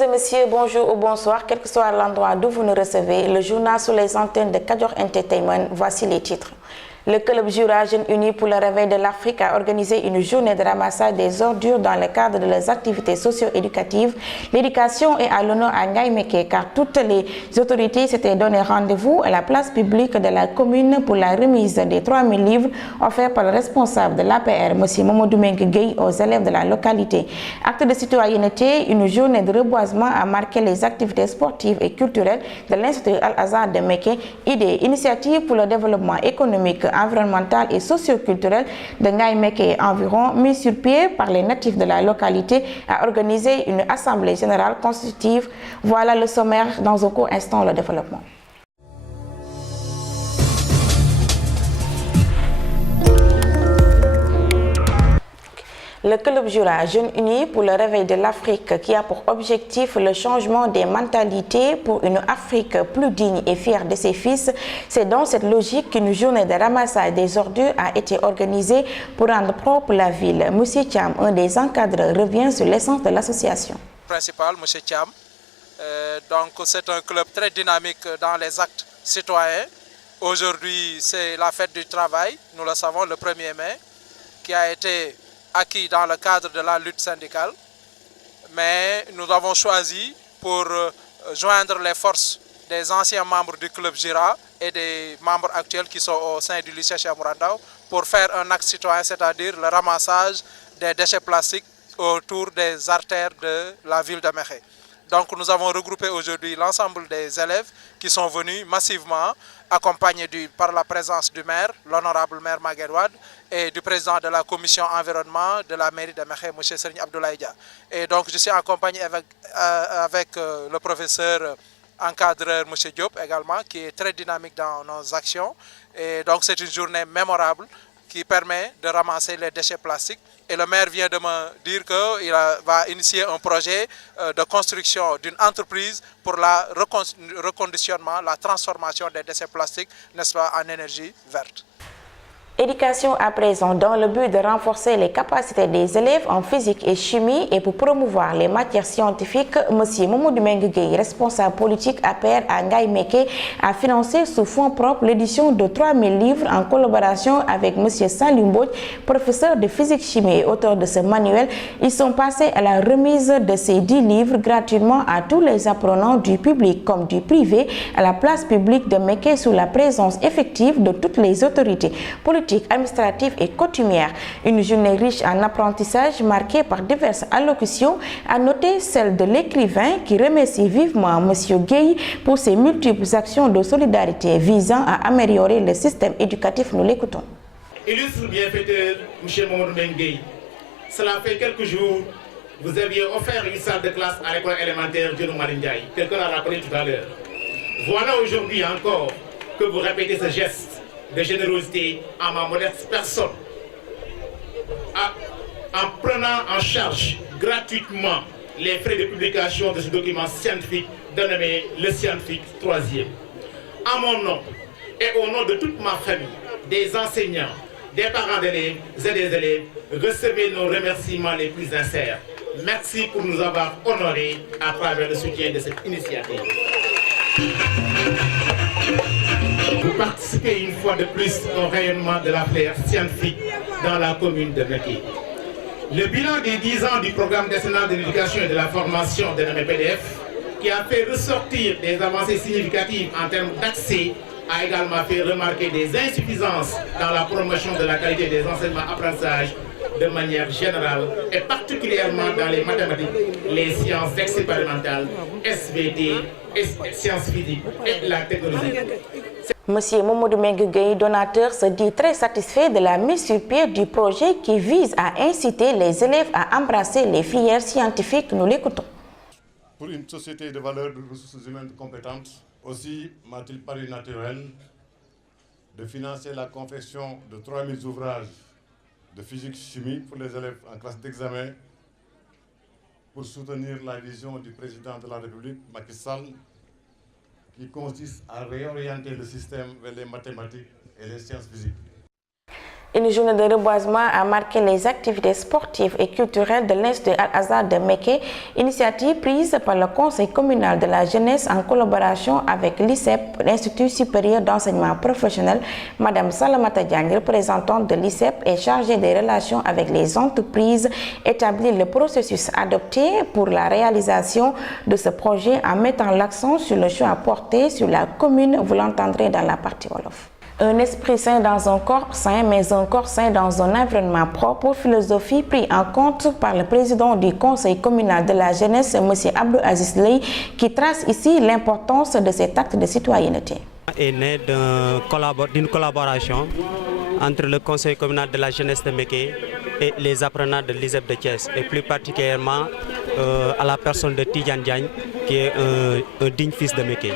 Mesdames et messieurs, bonjour ou bonsoir, quel que soit l'endroit d'où vous nous recevez, le journal sur les antennes de Kadior Entertainment, voici les titres. Le Club Jura Jeunes Unis pour le réveil de l'Afrique a organisé une journée de ramassage des ordures dans le cadre de leurs activités socio-éducatives. L'éducation est à l'honneur à Ngaye Mékhé car toutes les autorités s'étaient donné rendez-vous à la place publique de la commune pour la remise des 3000 livres offerts par le responsable de l'APR, M. Mamadou Mengue Gueye, aux élèves de la localité. Acte de citoyenneté, une journée de reboisement a marqué les activités sportives et culturelles de l'Institut Al-Azhar de Mékhé. Idée, initiative pour le développement économique, environnemental et socio-culturel de Ngaye Mékhé environ mis sur pied par les natifs de la localité a organisé une assemblée générale constitutive. Voilà le sommaire, dans un court instant le développement. Le Club Jura Jeunes Unis pour le réveil de l'Afrique qui a pour objectif le changement des mentalités pour une Afrique plus digne et fière de ses fils. C'est dans cette logique qu'une journée de ramassage des ordures a été organisée pour rendre propre la ville. Monsieur Thiam, un des encadreurs, revient sur l'essence de l'association. Principal, Monsieur Thiam. Donc c'est un club très dynamique dans les actes citoyens. Aujourd'hui c'est la fête du travail, nous le savons, le 1er mai, qui a été acquis dans le cadre de la lutte syndicale, mais nous avons choisi pour joindre les forces des anciens membres du Club Jura et des membres actuels qui sont au sein du lycée Cheikh Mourad Ndaw pour faire un acte citoyen, c'est-à-dire le ramassage des déchets plastiques autour des artères de la ville de Mékhé. Donc nous avons regroupé aujourd'hui l'ensemble des élèves qui sont venus massivement, accompagnés par la présence du maire, l'honorable maire Maguette Wade, et du président de la commission environnement de la mairie de Mékhé, M. Serigne Abdoulaye Dia. Et donc je suis accompagné avec le professeur encadreur M. Diop également, qui est très dynamique dans nos actions. Et donc c'est une journée mémorable qui permet de ramasser les déchets plastiques. Et le maire vient de me dire qu'il va initier un projet de construction d'une entreprise pour le reconditionnement, la transformation des déchets plastiques, n'est-ce pas, en énergie verte. Éducation à présent dans le but de renforcer les capacités des élèves en physique et chimie et pour promouvoir les matières scientifiques, M. Mamadou Mengue Gueye, responsable politique APR à Ngaye Mékhé, a financé sous fonds propres l'édition de 3000 livres en collaboration avec M. Salim Mbodj, professeur de physique-chimie et auteur de ce manuel. Ils sont passés à la remise de ces 10 livres gratuitement à tous les apprenants du public comme du privé à la place publique de Mékhé sous la présence effective de toutes les autorités politiques, administrative et coutumière. Une journée riche en apprentissage marquée par diverses allocutions, à noter celle de l'écrivain qui remercie vivement M. Gueye pour ses multiples actions de solidarité visant à améliorer le système éducatif. Nous l'écoutons. Illustre bienfaiteur, M. Mamadou Mengue Gueye, cela fait quelques jours, vous aviez offert une salle de classe à l'école élémentaire Dionou Malindiaye. Quelqu'un l'a rappelé tout à l'heure. Voilà aujourd'hui encore que vous répétez ce geste de générosité à ma modeste personne, en prenant en charge gratuitement les frais de publication de ce document scientifique dénommé le scientifique 3e. À mon nom et au nom de toute ma famille, des enseignants, des parents d'élèves et des élèves, recevez nos remerciements les plus sincères. Merci pour nous avoir honorés à travers le soutien de cette initiative. Vous participez une fois de plus au rayonnement de l'affaire scientifique dans la commune de Mékhé. Le bilan des 10 ans du programme national de l'éducation et de la formation dénommé PDF, qui a fait ressortir des avancées significatives en termes d'accès, a également fait remarquer des insuffisances dans la promotion de la qualité des enseignements-apprentissages de manière générale et particulièrement dans les mathématiques, les sciences expérimentales, SVT, sciences physiques et la technologie. Monsieur Mamadou Mengue Gueye, donateur, se dit très satisfait de la mise sur pied du projet qui vise à inciter les élèves à embrasser les filières scientifiques. Nous l'écoutons. Pour une société de valeurs de ressources humaines compétentes, aussi m'a-t-il paru naturel de financer la confection de 3000 ouvrages de physique-chimie pour les élèves en classe d'examen pour soutenir la vision du président de la République, Macky Sall, qui consiste à réorienter le système vers les mathématiques et les sciences physiques. Une journée de reboisement a marqué les activités sportives et culturelles de l'Institut Al-Azhar de Mékhé, initiative prise par le Conseil communal de la jeunesse en collaboration avec l'ICEP, l'Institut supérieur d'enseignement professionnel. Madame Salamata Diagne, représentante de l'ICEP et chargée des relations avec les entreprises, établit le processus adopté pour la réalisation de ce projet en mettant l'accent sur le choix porté sur la commune, vous l'entendrez dans la partie Wolof. Un esprit sain dans un corps sain, mais un corps sain dans un environnement propre, philosophie prise en compte par le président du Conseil communal de la jeunesse, M. Abdou Aziz Ley, qui trace ici l'importance de cet acte de citoyenneté. Est né d'une collaboration entre le Conseil communal de la jeunesse de Mékhé et les apprenants de l'ISEP de Thiès, et plus particulièrement à la personne de Tidjane Diagne, qui est un digne fils de Mékhé.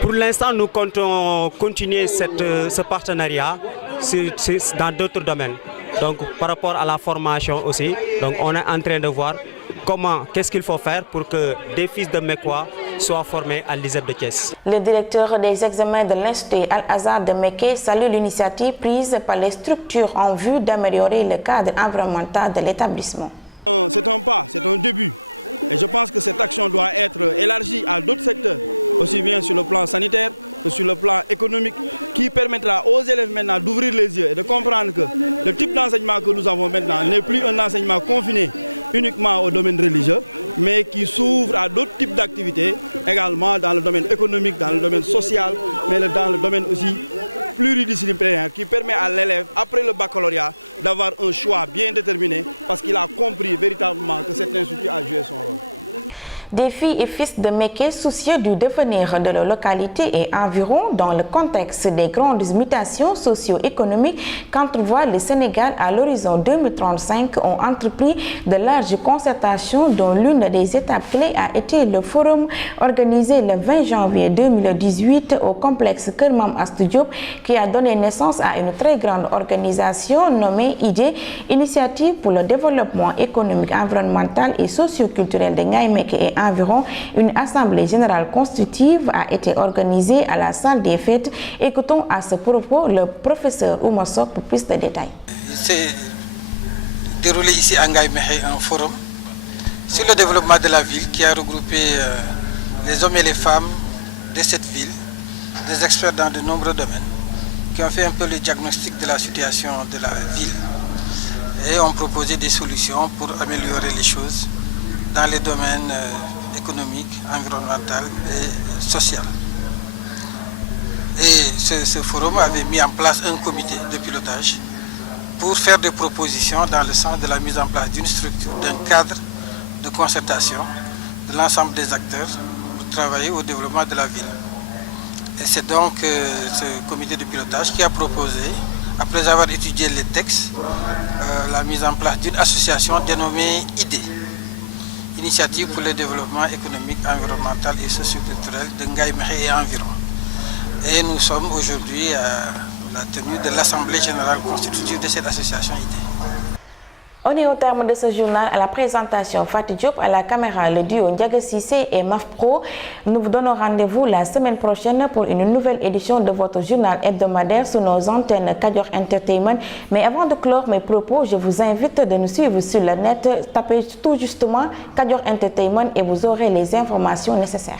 Pour l'instant, nous comptons continuer ce partenariat dans d'autres domaines. Donc, par rapport à la formation aussi, donc on est en train de voir qu'est-ce qu'il faut faire pour que des fils de Mékhois soient formés à l'ISEP de Thiès. Le directeur des examens de l'Institut Al-Azhar de Mékhé salue l'initiative prise par les structures en vue d'améliorer le cadre environnemental de l'établissement. C'est un pas, c'est un début. Et je pense que cette action doit être élargie à d'autres secteurs, aussi bien sur le plan sanitaire que sur le plan économique, qui permettra aux élèves maintenant d'ouvrir les yeux et de comprendre que le type d'enseignement que nous avons maintenant n'est plus un enseignement confiné uniquement au domaine religieux, mais qui s'ouvre à d'autres types d'activités, également dans le domaine économique, dans le domaine social, mais dans le domaine aussi pluridisciplinaire, qui permet à l'élève, après le baccalauréat, d'avoir un choix bien déterminé, parce qu'il a compris véritablement que cet institut a joué son rôle. Des filles et fils de Mékhé soucieux du devenir de leur localité et environ dans le contexte des grandes mutations socio-économiques qu'entrevoit le Sénégal à l'horizon 2035 ont entrepris de larges concertations dont l'une des étapes clés a été le forum organisé le 20 janvier 2018 au complexe Keur Mame Astou Diop qui a donné naissance à une très grande organisation nommée IDE, Initiative pour le développement économique, environnemental et socio-culturel de Ngaye Mékhé et environ. Une assemblée générale constitutive a été organisée à la salle des fêtes. Écoutons à ce propos le professeur Oumar Sock pour plus de détails. Il s'est déroulé ici à Ngaye Mékhé un forum sur le développement de la ville qui a regroupé les hommes et les femmes de cette ville, des experts dans de nombreux domaines qui ont fait un peu le diagnostic de la situation de la ville et ont proposé des solutions pour améliorer les choses dans les domaines économiques, environnementaux et sociaux. Et ce forum avait mis en place un comité de pilotage pour faire des propositions dans le sens de la mise en place d'une structure, d'un cadre de concertation de l'ensemble des acteurs pour travailler au développement de la ville. Et c'est donc ce comité de pilotage qui a proposé, après avoir étudié les textes, la mise en place d'une association dénommée IDE, Initiative pour le développement économique, environnemental et socioculturel de Ngaye Mékhé et environ. Et nous sommes aujourd'hui à la tenue de l'Assemblée générale constitutive de cette association IDE. On est au terme de ce journal. À la présentation Fatou Diop, à la caméra le duo Ndiaga Cissé et Maf Pro. Nous vous donnons rendez-vous la semaine prochaine pour une nouvelle édition de votre journal hebdomadaire sur nos antennes Kadior Entertainment. Mais avant de clore mes propos, je vous invite de nous suivre sur le net. Tapez tout justement Kadior Entertainment et vous aurez les informations nécessaires.